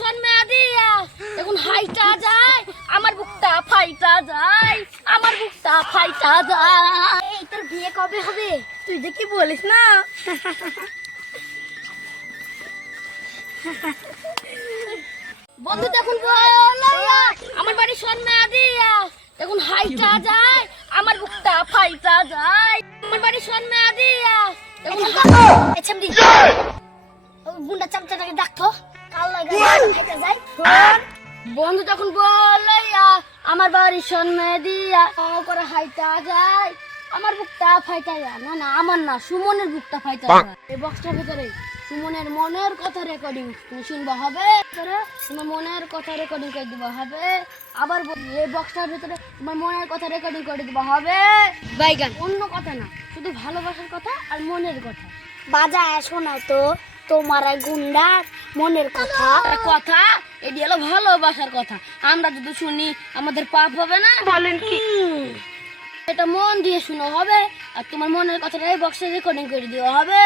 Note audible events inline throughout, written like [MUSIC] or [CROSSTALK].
সন্মে দিয়া এখন হাইটা যায় আমার বুকটা ফাইটা যায় আমার বুকটা ফাইটা যায়। এই তোর বিয়ে কবে হবে? তুই যে কি বলিস না? বন্ধু দেখুন আমার বাড়ি সন্মে দিয়া এখন হাইটা যায় আমার বুকটা ফাইটা যায়। আমার বাড়ি সন্মে দিয়া এখন এছামদি গুন্ডা চামচাটাকে ডাকতো লাগে বন্ধু তখন বলাইয়া আমার বাড়ির সন্মে দিয়া করে হাইটা যায় আমার বুকটা ফাইটা যায়। না না আমার না সুমনের বুকটা ফাইটা যায়। এই বক্সটার ভিতরে সুমনের মনের কথা রেকর্ডিং তুমি শুনবা হবে? ভিতরে তোমার মনের কথা রেকর্ডিং করে দিবা হবে। আবার এই বক্সটার ভিতরে তোমার মনের কথা রেকর্ডিং করে দিবা হবে। বাইগান অন্য কথা না শুধু ভালোবাসার কথা আর মনের কথা। বাজায় শোনাও তো তোমার এক গুন্ডার মনের কথা। কথা? এটি হলো ভালোবাসার কথা। আমরা যদি শুনি আমাদের পাপ হবে না? বলেন কি? এটা মন দিয়ে শুনো হবে? আর তোমার মনের কথাটা এই বক্সে রেকর্ডিং করে দেওয়া হবে?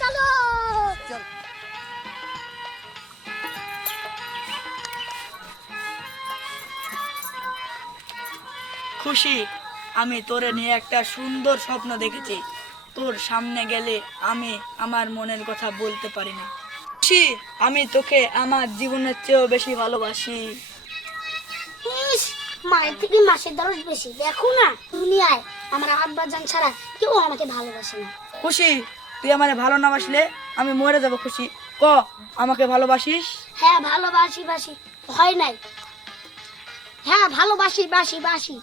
চলো। খুশি আমি তোরে নিয়ে একটা সুন্দর স্বপ্ন দেখেছি। তোর সামনে গেলে আমি আমার মনের কথা বলতে পারি না। খুশি আমি তোকে আমার জীবনের চেয়েও বেশি ভালোবাসি। মায়ের থেকে মাসের দরজ বেশি। দেখো না দুনিয়ায় আমার আব্বা জান ছাড়া কেউ আমাকে ভালোবাসে না। খুশি? তুই আমার ভালো না বাসলে আমি মরে যাব খুশি। ক আমাকে ভালোবাসিস? হ্যাঁ ভালোবাসি বাসি। ভয় নাই। হ্যাঁ ভালোবাসি বাসি বাসি।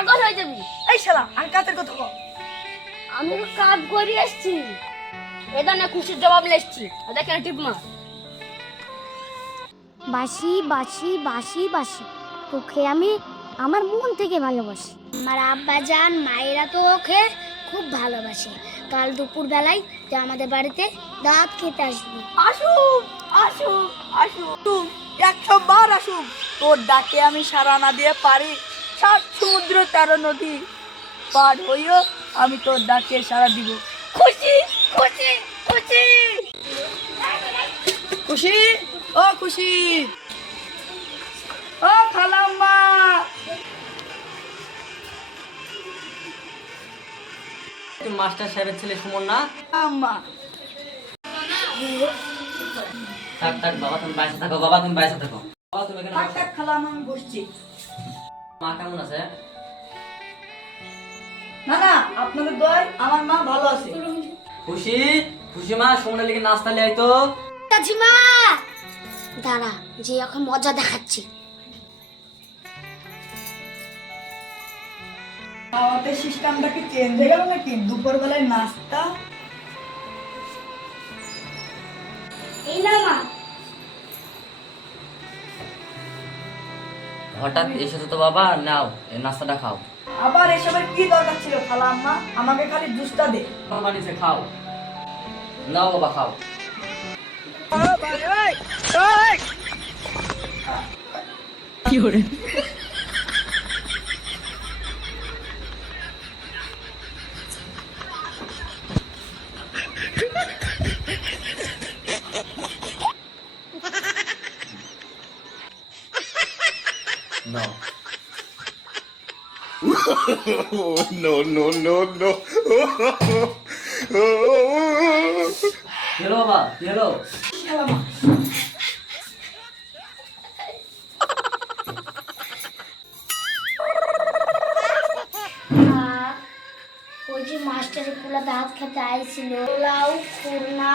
পাগল হয়ে যাবি। এই শালা আমি কাতের কথা ক আমি তো কাজ করে এসছি এটা না খুশির জবাব লেসছি দেখেন টিপ মার। বাসি বাসি বাসি বাসি তোকে আমি আমার মন থেকে ভালোবাসি। আমার আব্বা জান মায়েরা তো ওকে খুব ভালোবাসে। কাল দুপুর বেলায় তুই আমাদের বাড়িতে দাঁত খেতে আসবি। আসুক আসুক আসুক। তুই একশো বার আসুক। তোর ডাকে আমি সারা না দিয়ে পারি। সাত সমুদ্র তেরো নদী পার হইও আমি তোর ডাকে সারা দিব। খুশি খুশি খুশি! খুশি? ও খুশি! ও খালাম্মা! মাস্টার সাহেবের ছেলে সুমন না? আম্মা থাক থাক বাবা তুমি বাইসে থাকো বাবা তুমি বাইসে থাকো। বাবা তুমি এখানে থাক থাক খালাম আমি বসছি। মা কেমন আছে? না না আপনাদের দয় আমার মা ভালো আছে। খুশি? খুশি মা সুমনের লিখে নাস্তা আয় তো। কাজিমা দাঁড়া যে এখন মজা দেখাচ্ছি। খাওয়াতে সিস্টেমটা কি চেঞ্জ হয়ে গেল নাকি? দুপুর বেলায় নাস্তা? এই না মা হঠাৎ এসেছ তো বাবা নাও এই নাস্তাটা খাও। আবার এসবের কি দরকার ছিল খালা আম্মা? আমাকে খালি জুসটা দে। বানিয়েছে খাও। নাও বাবা খাও। কি [LAUGHS] no, no, no, no. কি বাবা কি হলো আর ওই যে মাস্টারের পোলা দাঁত খেতে আইছিল। পোলাও খুরনা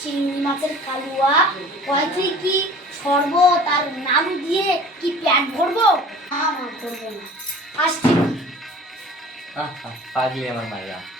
চিংড়ি মাছের কালুয়া। কয় কি শরবত আর নাম দিয়ে কি প্যাট ভরবো? আমার করব না। Pagi 买呀